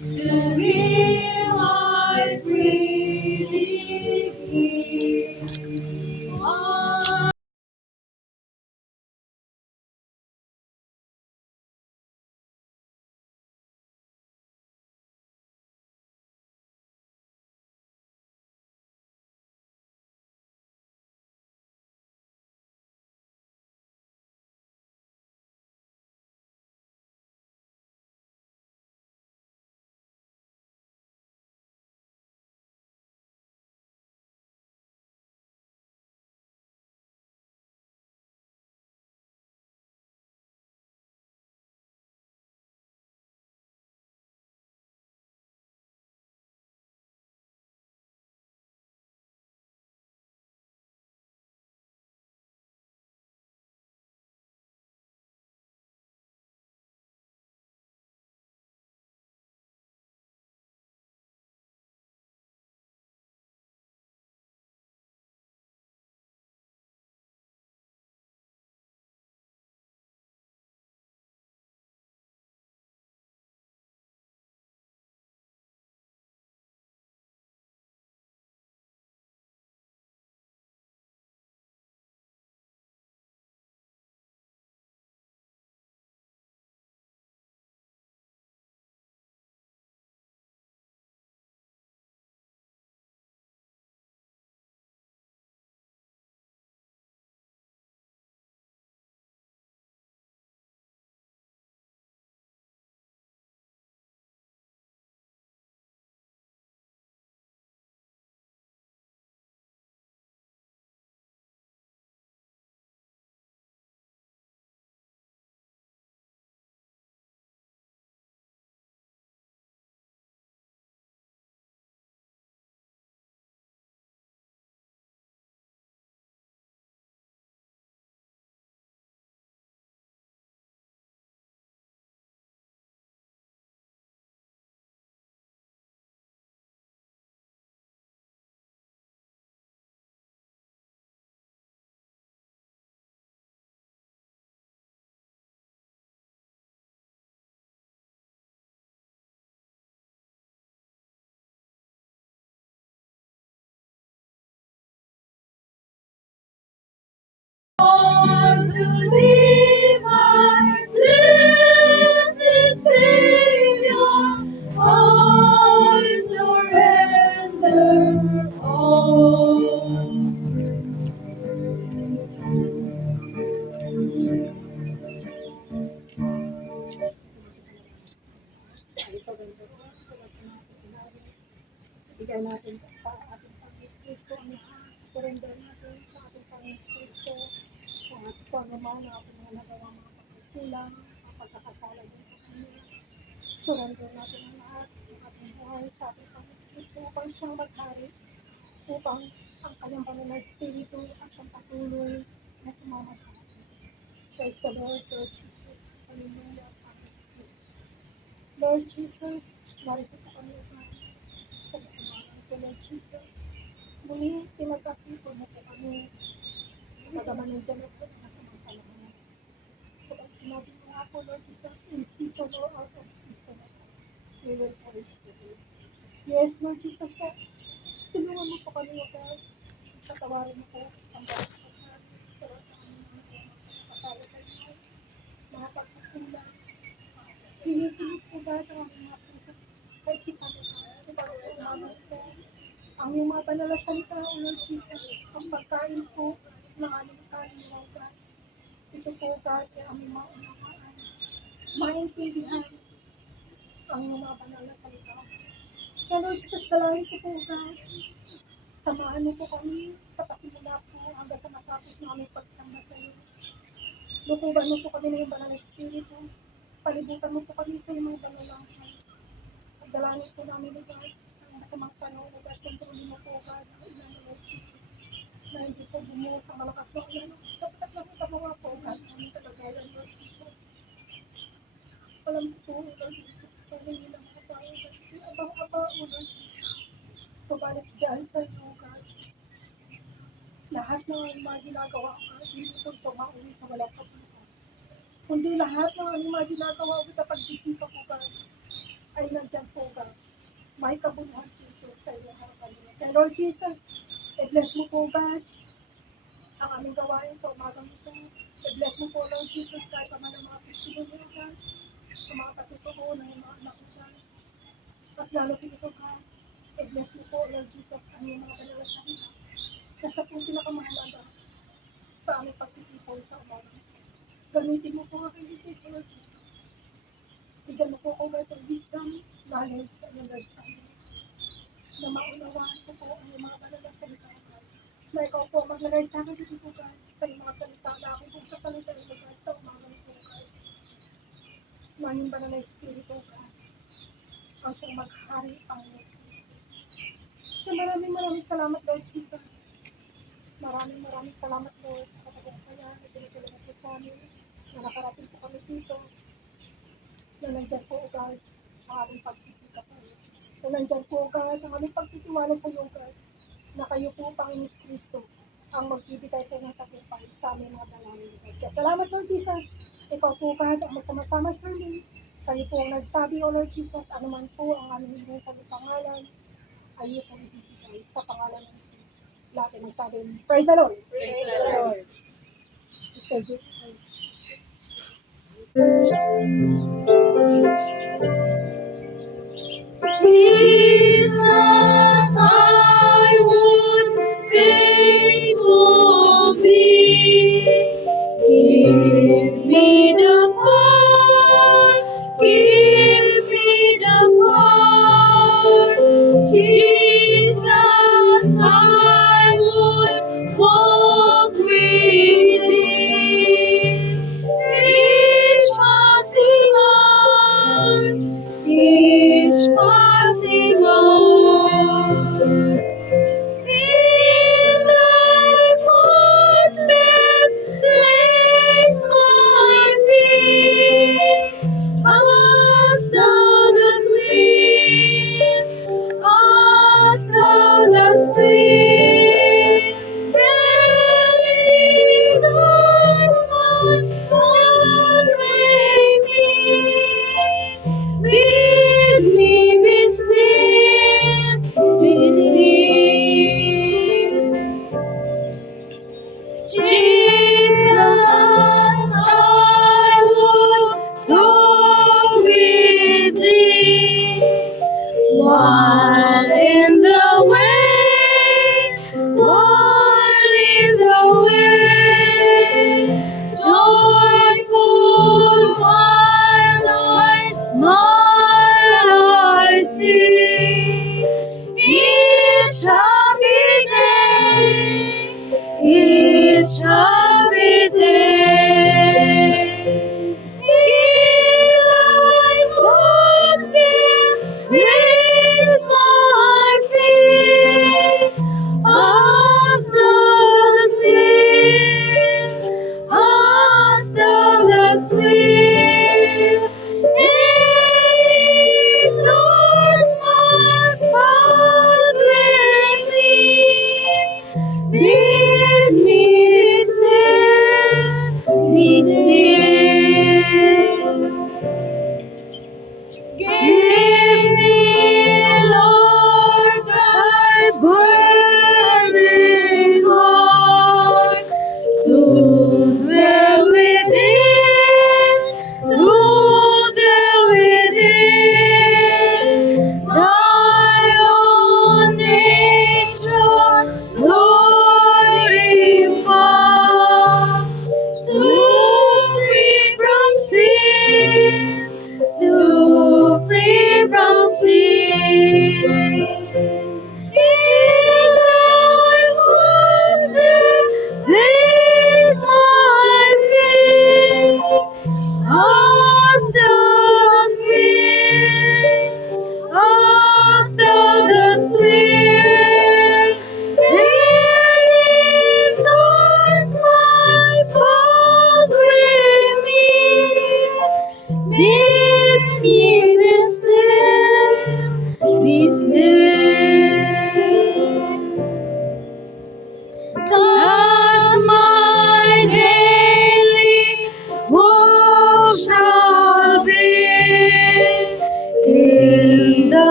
To Him I freely give. To thee, my blessed Savior, I surrender all. Ibigay natin sa ating Panginoon Kristo ang lahat. Surrender natin sa ating Panginoon Kristo at kung ano man ang ating mga nagawa mga pagkukulang, ang pagkakasala din sa Kanya. Surrender natin ang lahat ng ating buhay sa ating Panginoon Kristo upang siyang maghari, upang ang kanyang banal na Espiritu at siyang patuloy na sumama sa atin. Praise the Lord, Lord Jesus. Hallelujah, Panginoon Kristo. Lord Jesus, narito po kami sa pangalan ko, Lord Jesus. Muli, pinagkakito mo po kami. Pagkaman ng dyan ako na samantalaan. So, pag sinabi mo nga po, Lord Jesus, in season or out of season, we will praise the Lord. Yes, Lord Jesus, tulungan mo po kami, God. Patawarin mo po ang bawat kasal sa lahat ng aming mga kasala sa inyo, mga pagkakulang. Hinisilip po ba ang aming mga puso kaisipan mo, God, para sa umagang ito. Ang iyong mga banal na salita, O Lord Jesus, ang pagkain po ng aming kain, O God. Ito po, God, ay aming maunawaan, maintindihan ang iyong mga banal na salita. Kaya Lord Jesus, dalangin ko po, God, samahan mo po kami sa pasimula po hanggang sa matapos na aming pagsamba sa iyo. Lukuban mo po kami ng iyong banal na Espiritu. Palibutan mo po kami sa iyong mga banal na angkan. Pagdalangin po namin, O God, ang masamang panahon, O God, kontrolin mo po, God, ang ilang Lord Jesus, na hindi po bumuhos ang malakas na ulan. Sapagkat nakita mo nga po, God, ang aming kalagayan, Lord Jesus. Alam ko po, Lord Jesus, pagkakalingin ng mga tao, God, abang-aba, O Lord Jesus. Subalit dyan sa iyo, God, lahat ng mga ginagawa ko, hindi po ito mauwi sa walang pagpunta. Kundi lahat ng mga ginagawa ko sa pagsisipa ko, God, ay nandiyan po ka. May kabuluhan dito sa iyo mga kanila. And Lord Jesus, i-bless mo po God ang aming gawain sa umagang ito. I-bless mo po Lord Jesus kahit naman ang mga testimony mo God, sa mga katutuo ng mga anak mo God. At lalo po ito God, i-bless mo po Lord Jesus ang iyong mga panalasalita. Kasi po pinakamahalaga sa aming pagtitipon sa umagang ito. Gamitin mo po ang kaibigan ko Lord Jesus. Bigyan mo po ako ng wisdom, knowledge, and understanding. Na maunawaan ko po ang iyong mga banal na salita God. Na ikaw po maglagay sa akin dito God sa iyong mga salita na ako po sasalita ito God sa umagang ito God. Na iyong banal na Espiritu God. Ang siyang maghari ang Diyos Kristo. So maraming salamat Lord Jesus. Maraming salamat Lord sa kapagpapayan na pinagalaman po sa amin. Na nakarating po kami dito. Na nandyan po God ang aming pagsisikap po. Na nandyan po God ang aming pagtitiwala sa iyo God. Na kayo po Panginoon Kristo ang magbibigay po ng tagumpay sa aming mga dalangin. Kaya salamat Lord Jesus. Ikaw po God ang magsama-sama sa amin. Kayo po ang nagsabi o Lord Jesus, anuman po ang aming hingin sa pangalan, ay iyo po ibibigay sa pangalan ng Jesus. Lahat ay magsabi, praise the Lord! Praise the Lord. Sister Vic, Jesus, I would faithful be. Give me the heart, give me the heart. Jesus, I would walk with thee. Each passing hours, each passing hour. In thy footsteps place my feet, as thou dost lead,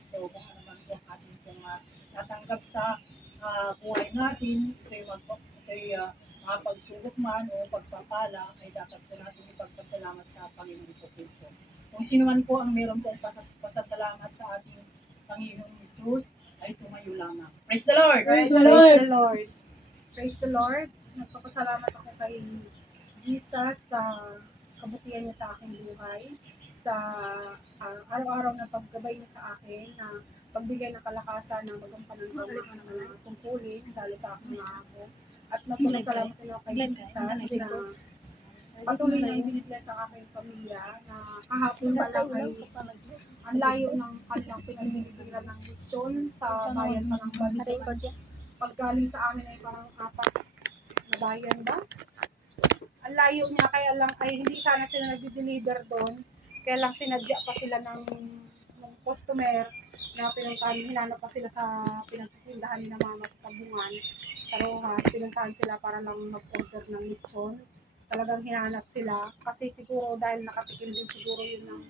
Kristo, kung ano man po ang ating pong natanggap sa buhay natin, mga pagsubok man o pagpapala, ay dapat po natin ipagpasalamat sa Panginoong Kristo. Kung sino man po ang meron pong pasasalamat sa ating Panginoong Hesus, ay tumayo lamang. Praise the Lord! Praise the Lord. Praise the Lord. Praise the Lord. Nagpapasalamat ako kay Jesus sa kabutihan niya sa aking buhay, sa araw-araw na paggabay niya sa akin, na pagbigay ng kalakasan ng magampanan ng mga tungkulin, lalo sa aking mga ako. At nagpapasalamat din ako kay Jesus na patuloy niyang binigyan sa aking pamilya, na kahapon pa lang ay ang layo ng kanilang pinagbibigyan ng lechon sa bayan pa ng Bansod. Paggaling sa amin ay parang 4 na bayan ba? Ang layo niya, kaya lang ay hindi sana sila nag-deliver doon. Kaya lang sinadya pa sila ng customer na pinuntahan, hinanap pa sila sa pinagtitindahan ni na mama sa Sabungan, sa Rojas. Pinuntahan sila para lang mag-order ng lechon. Talagang hinanap sila kasi siguro dahil nakatikim din siguro yun ng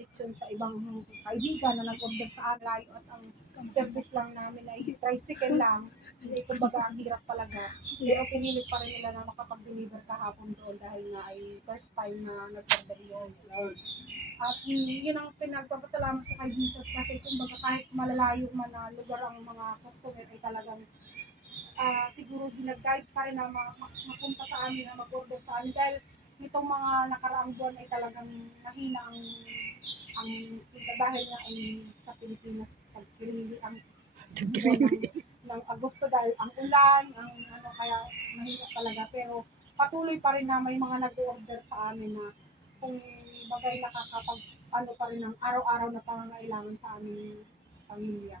lechon sa ibang kaibigan na nag-order sa layo, at ang service lang namin ay tricycle lang. Hindi, kumbaga ang hirap talaga. Pero pinilit pa rin nila na makapag-deliver kahapon doon dahil nga ay first time na nag-order yun. At yun ang pinagpapasalamat ko kay Jesus, kasi kumbaga kahit malalayo man na lugar ang mga customer ay talagang siguro ginag-guide pa rin na mapunta sa amin, na mag-order sa amin, dahil nitong mga nakaraang buwan ay talagang mahina ang dahil nga ay sa Pilipinas pagpili ang ng Agosto dahil ang ulan, ang kaya mahirap talaga, pero patuloy pa rin na may mga nag-order sa amin na kung bagay nakakapag pa rin ng araw-araw na pangangailangan sa aming pamilya.